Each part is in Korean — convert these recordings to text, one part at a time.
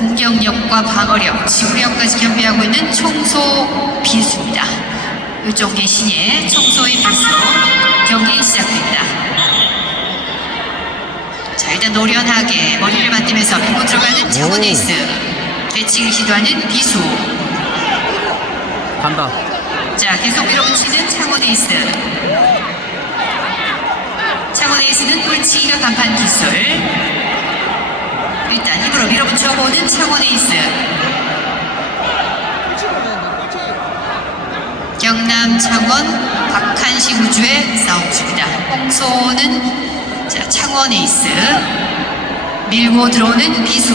공격력과 방어력, 지구력까지 겸비하고 있는 청소 비수입니다. 이쪽 대신에 청소의 비수 경기 시작됩니다. 자 일단 노련하게 머리를 맞대면서 밀고 들어가는 오. 에이스 대치를 시도하는 비수 간다. 자 계속 밀어붙이는 창원 에이스 창원 에이스는 꿀치기가 간판 기술 일단 힘으로 밀어붙여보는 창원 에이스 경남 창원 박한식 우주의 싸움 중입니다. 홍소는 자, 창원 에이스 밀고 들어오는 비수.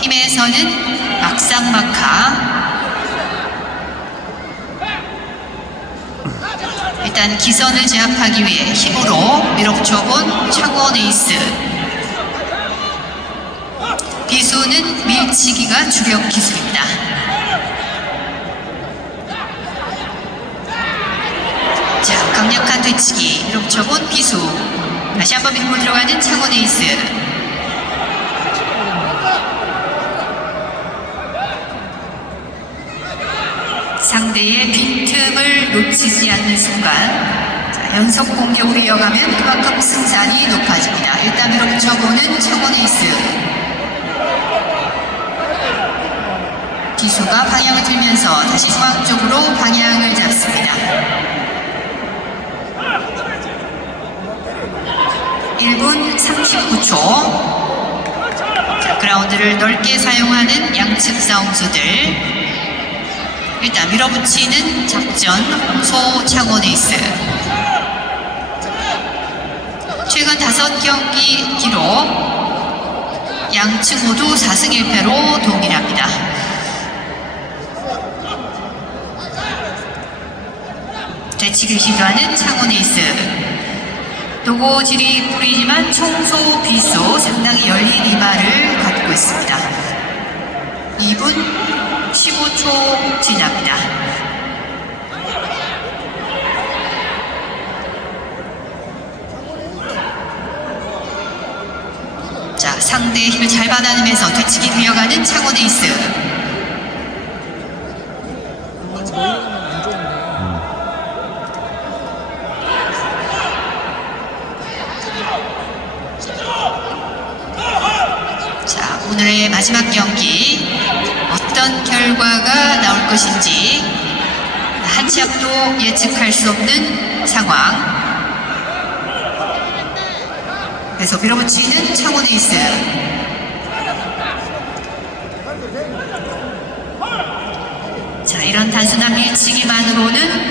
힘에서는 막상막하 일단 기선을 제압하기 위해 힘으로 밀어붙여본 창원 에이스. 비수는 밀치기가 주력 기술입니다. 자 강력한 되치기 밀어붙여본 비수. 다시 한번 밀고 들어가는 창원 에이스. 상대의 빈 틈을 놓치지 않는 순간 자, 연속 공격으로 이어가면 그만큼 승산이 높아집니다. 일단 밀어붙여보는 청원 에이스 기수가 방향을 틀면서 다시 중앙 쪽으로 방향을 잡습니다. 1분 39초 자, 그라운드를 넓게 사용하는 양측 싸움수들 일단 밀어붙이는 작전 홍소 창원 에이스 최근 다섯 경기 기록 양측 모두 4승 1패로 동일합니다. 되치기를 시도하는 창원 에이스 도고질이 뿌리지만 청소 비소 상당히 열린 이마를 갖고 있습니다. 2분 15초 지납니다. 자, 상대의 힘을 잘 받아내면서 되치기를 이어가는 창원 에이스. 결과가 나올 것인지 한치 앞도 예측할 수 없는 상황. 그래서 밀어붙이는 창원 에이스. 자, 이런 단순한 밀치기만으로는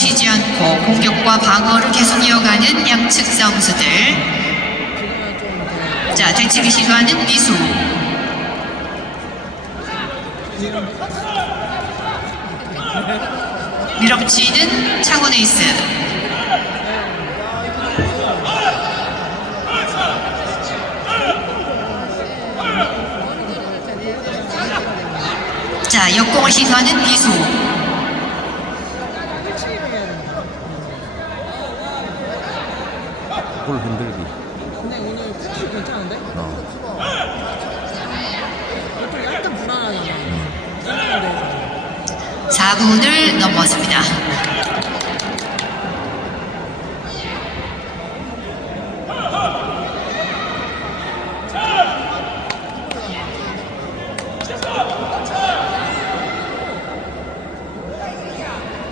쉬지 않고 공격과 방어를 계속 이어가는 양측 싸움수들. 자, 되치기 시도하는 미수. 밀어붙이는 창원 에이스. 자, 역공을 시도하는 미수. 볼 흔들기. 근데 오늘 쿠키 괜찮은데? 어. 좀 약간 불안하잖아. 이기는 데서. 4분을 넘었습니다.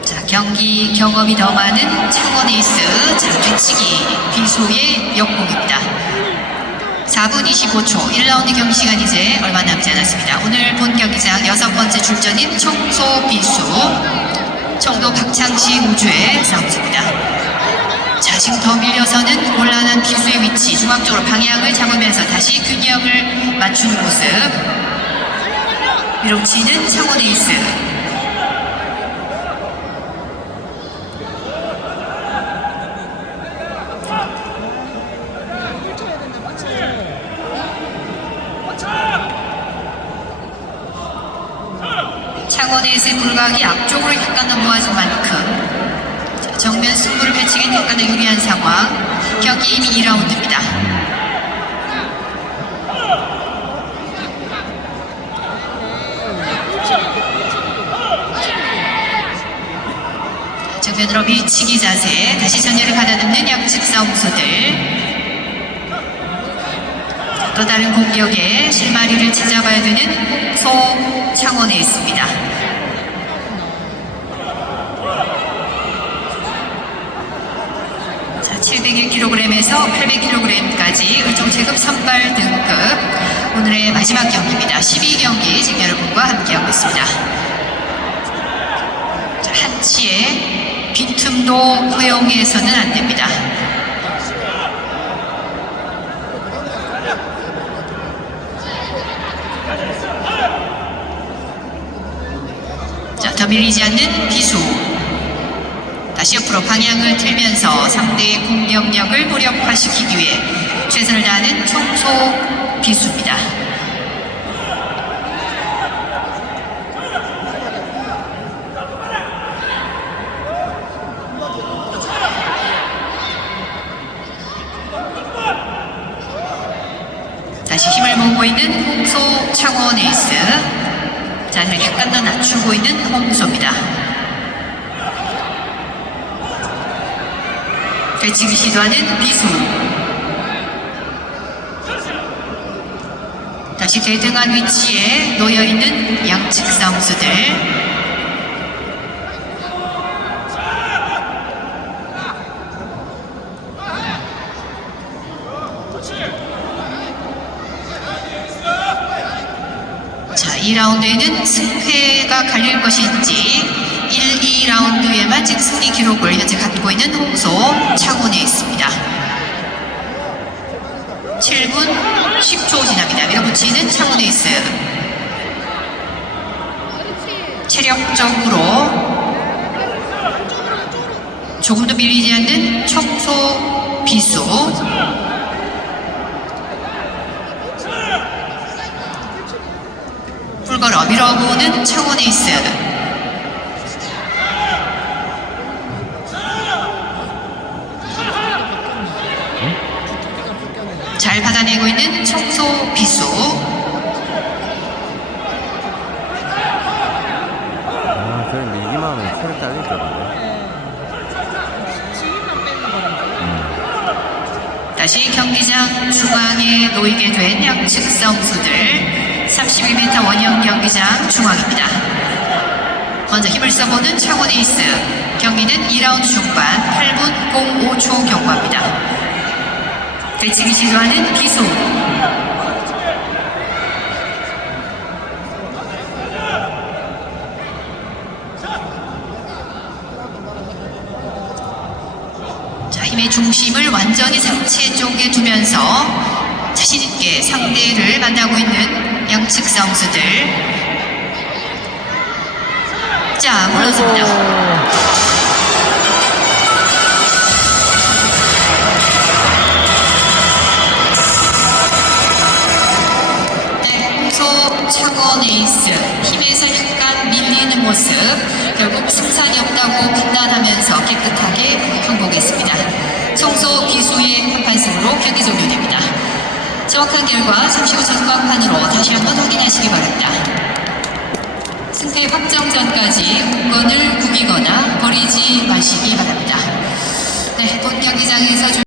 자, 경기 경험이 더 많은 창원 에이스 자, 뒤치기 비소의 역공입니다. 4분 25초 1라운드 경기 시간 이제 얼마 남지 않았습니다. 오늘 본 경기장 여섯 번째 출전인 청소 비수 청도 박창시 우주의 싸움입니다. 자 지금 더 밀려서는 곤란한 비수의 위치 중앙쪽으로 방향을 잡으면서 다시 균형을 맞추는 모습 밀어치는 창원 에이스 불각이 앞쪽으로 약간 넘어가진 만큼 자, 정면 승부를 펼치기엔 약간 더 유리한 상황. 경기 이미 2라운드입니다. 정면으로 밀치기 자세, 다시 전열을 가다듬는 양측 싸움수들. 또 다른 공격에 실마리를 찾아가야 되는 홍소 창원에 있습니다. 자, 701kg에서 800kg까지 을종 체급 선발 등급 오늘의 마지막 경기입니다. 12경기 지금 여러분과 함께하고 있습니다. 자, 한치의 빈틈도 허용해서는 안 됩니다. 자, 더 밀리지 않는 비수. 다시 옆으로 방향을 틀면서 상대의 공격력을 무력화시키기 위해 최선을 다하는 청소 비수입니다. 다시 힘을 모으고 있는 홍소 창원 에이스. 자세를 약간 더 낮추고 있는 홍소 되치기 시도하는 비수. 다시 대등한 위치에 놓여 있는 양측 싸움수들. 자, 2라운드에는 승패가 갈릴 것인지 1, 2라운드에만 지금 승리 기록을 현재 갖고 있는 홍소 창원 7분 10초 지납니다. 밀어붙이는 창원에 있어요. 체력적으로 조금 더 밀리지 않는 청소 비수 풀걸어 밀어보는 창원에 있어요. 청소 비수. 아, 그냥 밀기만 하면 체력 딸릴 거라고. 다시 경기장 중앙에 놓이게 된 양측 선수들 31m 원형 경기장 중앙입니다. 먼저 힘을 써보는 창원 에이스 경기는 2라운드 중반 8분 05초 경과입니다. 대치기 시도하는 비수 힘의 중심을 완전히 상체 쪽에 두면서 자신 있게 상대를 만나고 있는 양측 싸움수들. 자, 물러섭니다. 정확한 결과 잠시 후 전광판으로 다시 한번 확인하시기 바랍니다. 승패 확정 전까지 공권을 구기거나 버리지 마시기 바랍니다. 네, 본 경기장에서